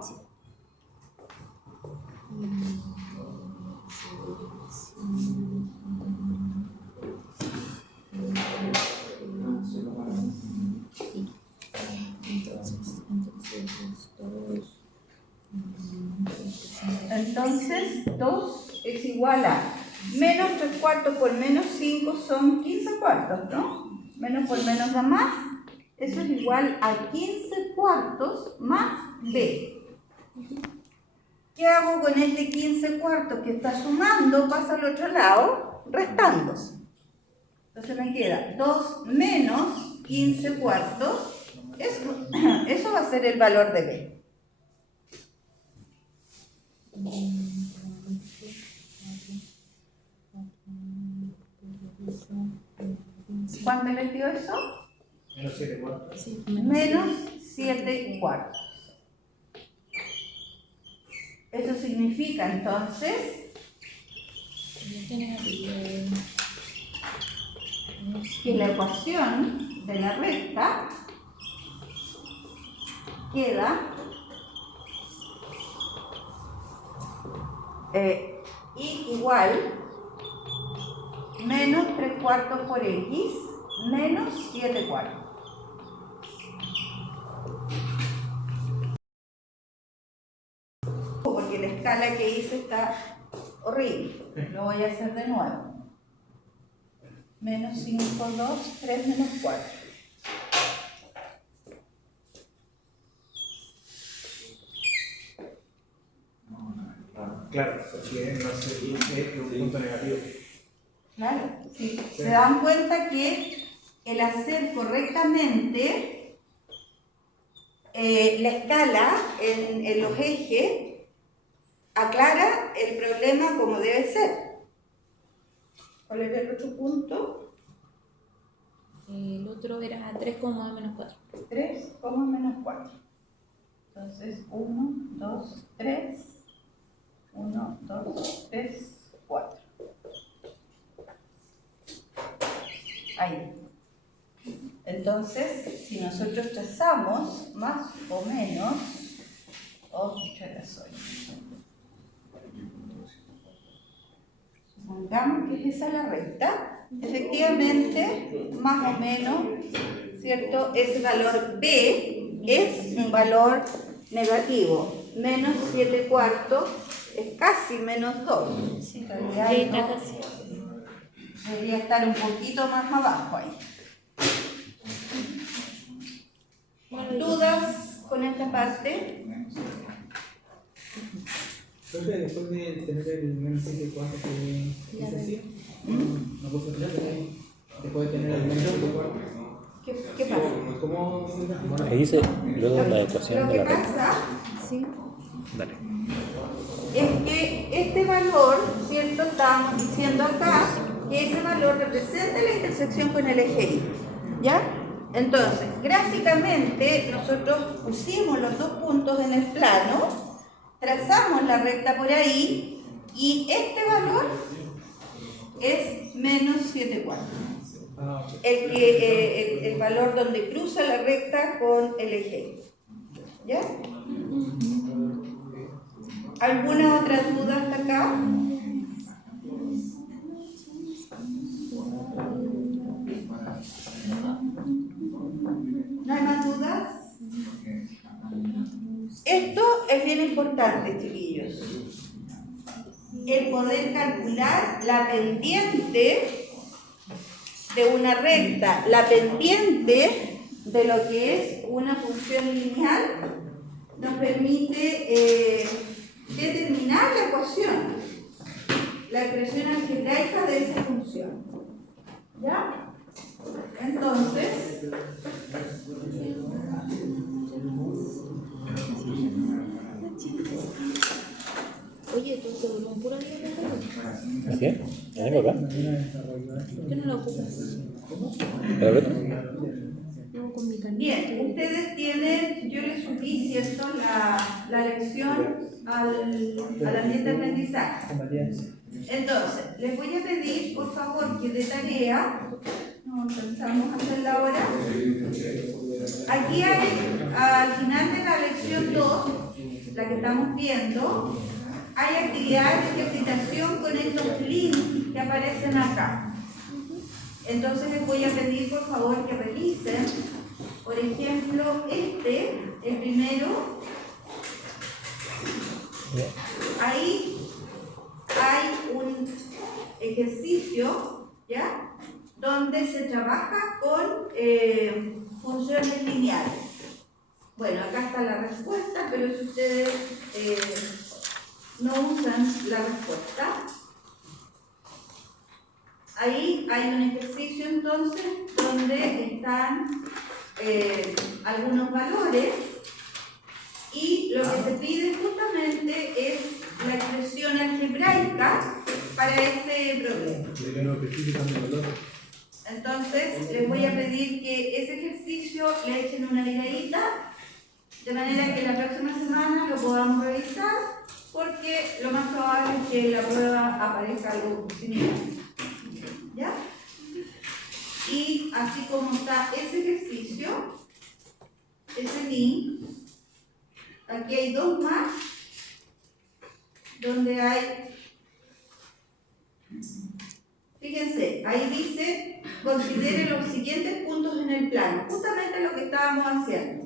Entonces 2 es igual a menos 3 cuartos por menos 5 son 15 cuartos, ¿no? Menos por menos da más. Eso es igual a 15 cuartos más b. ¿Qué hago con este 15 cuartos que está sumando? Pasa al otro lado, restando. Entonces me queda 2 menos 15 cuartos. Eso va a ser el valor de B. ¿Cuánto les dio eso? Menos 7 cuartos. Sí, Menos 7 cuartos. Eso significa entonces que la ecuación de la recta queda y igual menos 3 cuartos por x menos 7 cuartos. Porque la escala que hice está horrible. Lo voy a hacer de nuevo. Menos 5, 2, 3 menos 4. Claro, porque no es un punto negativo. Claro, sí. Se dan cuenta que el hacer correctamente la escala en los ejes aclara el problema como debe ser. ¿Cuál era el otro punto? El otro era 3, menos 4. 3, menos 4. Entonces, 1, 2, 3. 1, 2, 3, 4. Ahí. Entonces, si nosotros trazamos más o menos, supongamos que es esa la recta, efectivamente, más o menos, ¿cierto? Ese valor B es un valor negativo, menos 7 cuartos es casi menos 2. Sí, En realidad está no, casi. debería estar un poquito más abajo ahí. ¿Dudas con esta parte? Entonces, después de tener el menos 7 cuartos que es así, no puedo tener después de tener el menos 7 cuartos. ¿Qué pasa? ¿Cómo? Ahí dice luego la ecuación Lo de que la recta. pasa Sí. Dale. es que este valor, ¿cierto? Estábamos diciendo acá que ese valor representa la intersección con el eje Y, ¿ya? Entonces, gráficamente nosotros pusimos los dos puntos en el plano, trazamos la recta por ahí y este valor es menos 7 cuartos. El valor donde cruza la recta con el eje. ¿Ya? ¿Alguna otra duda hasta acá? ¿No hay más dudas? Esto es bien importante, chiquillos. El poder calcular la pendiente de una recta, la pendiente de lo que es una función lineal, nos permite determinar la ecuación, la expresión algebraica de esa función. ¿Ya? Entonces, Oye, ¿tú te volvés pura vida de calor? ¿Así es? ¿La tengo acá? ¿Por qué no la ocupas? ¿La apreto? No, con mi canal. bien, ustedes tienen, yo les subí, ¿cierto?, la lección al ambiente de aprendizaje. Entonces, les voy a pedir, por favor, que de tarea, no alcanzamos a hacerla ahora, aquí hay, al final de la lección 2, la que estamos viendo, hay actividades de ejercitación con estos links que aparecen acá. Entonces les voy a pedir, por favor, que revisen, por ejemplo, el primero, ahí hay un ejercicio, ¿ya?, donde se trabaja con funciones lineales. Bueno, acá está la respuesta, pero si ustedes no usan la respuesta. Ahí hay un ejercicio entonces donde están algunos valores y lo que se pide justamente es la expresión algebraica para ese problema. Entonces les voy a pedir que ese ejercicio le echen una miradita de manera que la próxima semana lo podamos revisar, porque lo más probable es que en la prueba aparezca algo similar. ¿Ya? Y así como está ese ejercicio, ese link, aquí hay dos más, donde hay, fíjense, ahí dice, considere los siguientes puntos en el plano, justamente lo que estábamos haciendo.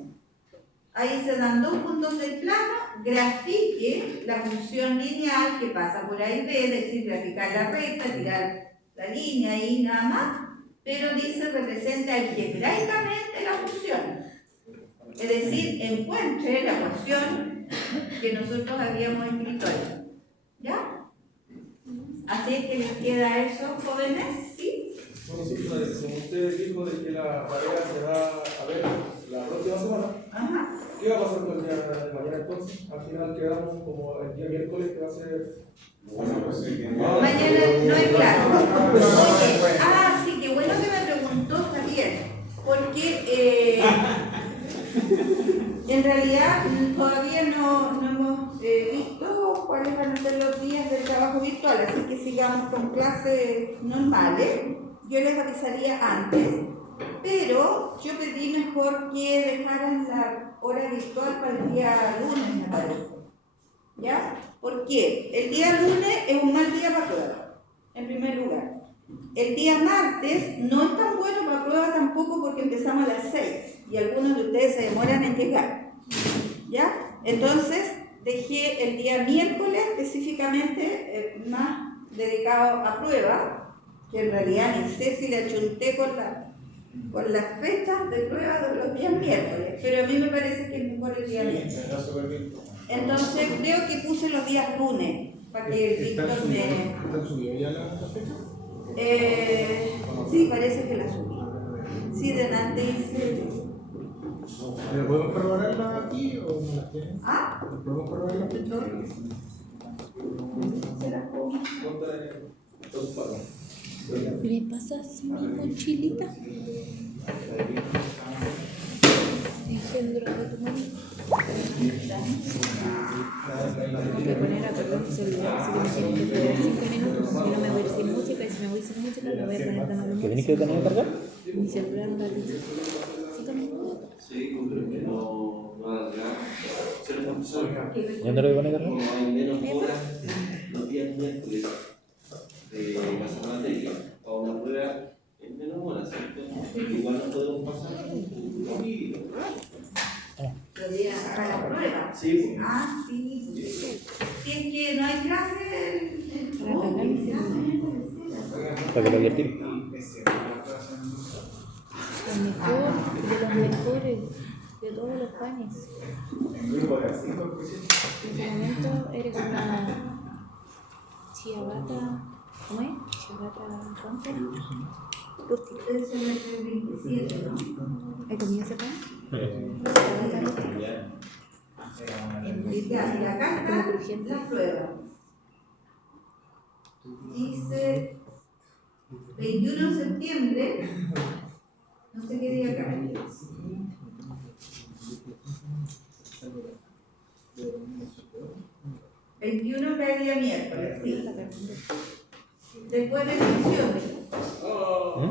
Ahí se dan 2 puntos del plano, grafique la función lineal que pasa por A y B, es decir, graficar la recta, tirar la línea y nada más, pero dice representa algebraicamente la función. Es decir, encuentre la ecuación que nosotros habíamos escrito ahí. ¿Ya? Así es que les queda eso, jóvenes, ¿sí? Bueno, sí, como usted dijo de que la tarea se va a ver la próxima semana. Ajá. ¿Qué va a pasar con el día de mañana entonces? Al final quedamos como el día miércoles que va a ser... Bueno, pues sí, Mañana no es claro. Oye, sí, qué bueno que me preguntó Javier, porque en realidad todavía no hemos visto cuáles van a ser los días del trabajo virtual, así que sigamos con clases normales. Yo les avisaría antes, pero yo pedí mejor que dejaran la hora virtual para el día lunes, me parece. ¿Ya? ¿Por qué? El día lunes es un mal día para prueba, en primer lugar. El día martes no es tan bueno para prueba tampoco porque empezamos a las 6 y algunos de ustedes se demoran en llegar. ¿Ya? Entonces dejé el día miércoles específicamente más dedicado a prueba, que en realidad ni sé si le achunté con las fechas de prueba de los días miércoles, pero a mí me parece que es mejor el día miércoles. Entonces creo que puse los días lunes para que el Víctor me... ¿Están subidas ya la fecha? Sí, parece que la subí. Sí, delante dice... ¿Pero podemos prorrogarla aquí o no las tienen? ¿Ah? ¿Podemos prorrogar la fecha? ¿Se las pongo? ¿Me pasas mi mochilita? Engendro de tu mano. Tengo que poner a cargar mi celular, así que me tienen que esperar 5 minutos. Si no me voy a ir sin música, y si me voy sin música, me voy a poner de mala ¿Qué tenés que tener que cargar? mi celular un ratito. 5 minutos. Sí, porque no alargar. ¿Y dónde lo voy a poner a cargar? Como hay menos horas los días miércoles de pasar materia para una prueba en menos horas, ¿cierto? Igual no podemos pasar un vídeo. Podría sacar la prueba. Sí. Ah, sí. Si es que no hay clase... Para cargar mi celular. Para que lo vea el tiro. El mejor de los mejores de todos los panes. En este momento eres una ciabatta. ¿Cómo es? Ciabatta rústica. Eso es el 27, ¿no? ¿He comido ese pan? Ciabatta rústica. Y acá está la prueba. Dice 21 de septiembre, no sé qué día cae. ¿21 cae día miércoles? Sí. Después de elecciones.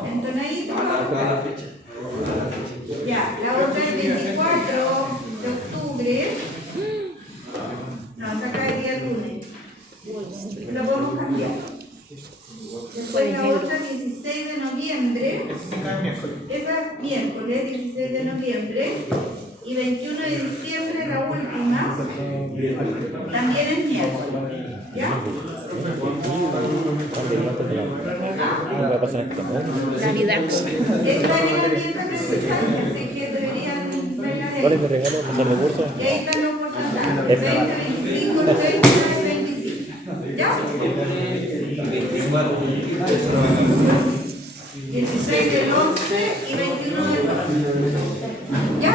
Entonadito. La fecha. Ya, la otra es 24 de octubre. No, acá cae día lunes. Lo podemos cambiar. Después la otra 16 de noviembre. Esa es miércoles 16 de noviembre. Y 21 de diciembre la última. También es miércoles. ¿Ya? ¿Qué va a pasar en este momento? Navidad. Esta es la dieta necesaria, así que deberían verla de ¿Cuál es ahí. mi regalo? ¿Pasar de curso? Y ahí están los porcentajes. 20, 25, 30 y 25. y 24 del 16 del 11 y 21 del 12. ¿Ya?